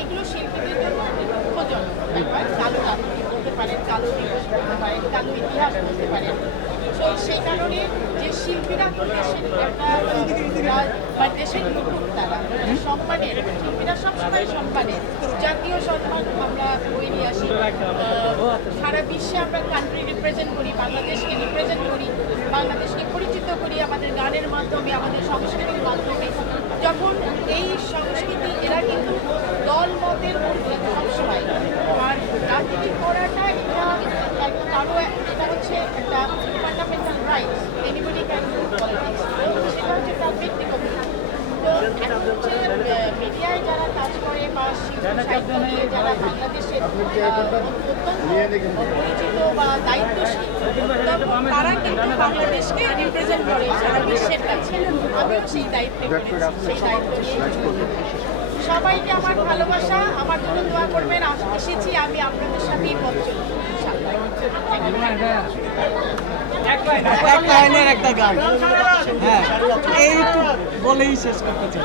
এগুলো শিল্পীদের জন্য দুঃখজনক বলতে পারেন, কালো দিবস বলতে পারেন, কালো ইতিহাস বলতে পারেন। তো সেই কারণে যে শিল্পীরা তো বা দেশের মুকুট তারা মানে সম্মানের, শিল্পীরা সবসময় সম্মানের। জাতীয় সম্মান আমরা বই নিয়ে আসি। সারা বিশ্বে আমরা কান্ট্রি রিপ্রেজেন্ট করি, বাংলাদেশকে রিপ্রেজেন্ট করি, বাংলাদেশকে পরিচিত করি আমাদের গানের মাধ্যমে, আমাদের সংস্কৃতির মাধ্যমে যখন এই সংস্কৃতি এরা কিন্তু মধ্যে সবসময়। আর রাজনীতি করাটা এটা একটা এটা হচ্ছে একটা fundamental right anybody can do politics সেটা হচ্ছে তার ব্যক্তিগত মিডিয়ায় যারা কাজ করে বা শিল্প যারা বাংলাদেশের পরিচিত বা দায়িত্বশীল তারা কিন্তু বাংলাদেশকে রিপ্রেজেন্ট করে সারা বিশ্বের কাছে। আমিও সেই দায়িত্বে সেই দায়িত্ব নিয়ে সবাইকে আমার ভালোবাসা, আমার জন্য দোয়া করবেন। এসেছি, আমি আপনাদের সাথেই ইনশাআল্লাহ। এক লাইনের একটা গান। হ্যাঁ এইটু বলেই শেষ করতে চাই।